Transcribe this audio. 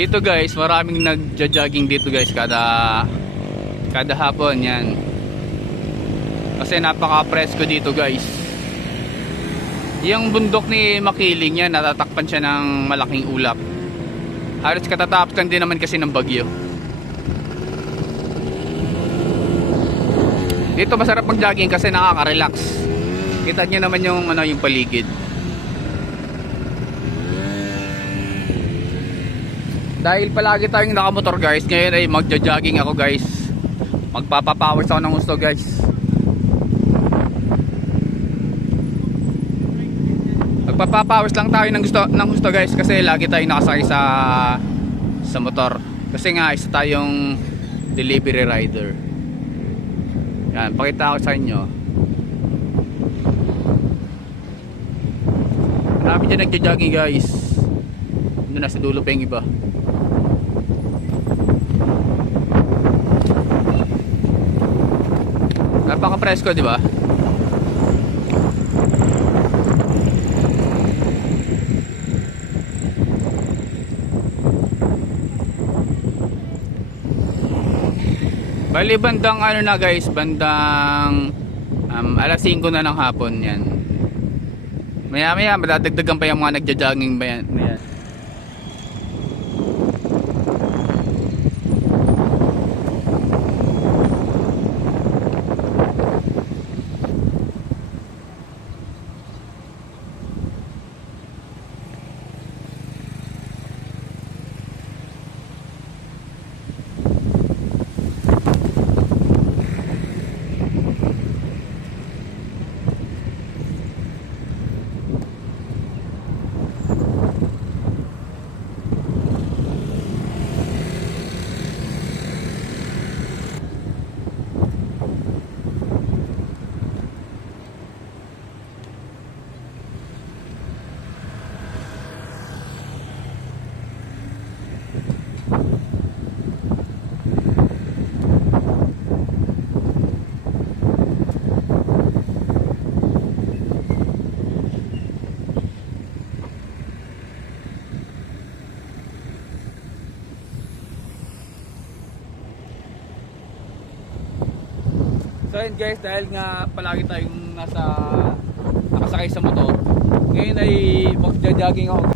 Dito guys, maraming nagja-jogging dito guys kada hapon yan. Kasi napaka-presko dito guys. Yung bundok ni Makiling yan, natatakpan siya ng malaking ulap. Halos katatapos lang din naman kasi ng bagyo. Dito masarap mag-jogging kasi nakaka-relax. Kita niyo naman yung yung paligid. Dahil palagi tayong nakamotor guys, ngayon ay magja-jogging ako guys. Magpapapowers ako ng gusto guys. Magpapapowers lang tayo ng gusto guys kasi lagi tayong nakasakay sa motor. Kasi nga isa tayong delivery rider. Yan, pakita ko sa inyo. Marami dyan nagja-jogging guys. Doon nasa dulo pa yung iba. Napaka-presko, di ba? Bali bandang na guys, bandang alas 5 na ng hapon yan. Maya maya madadagdagan pa yung mga nagja-jogging ba yan. So yun guys, dahil nga palagi tayong nakasakay sa motor, ngayon ay magja-jogging ako.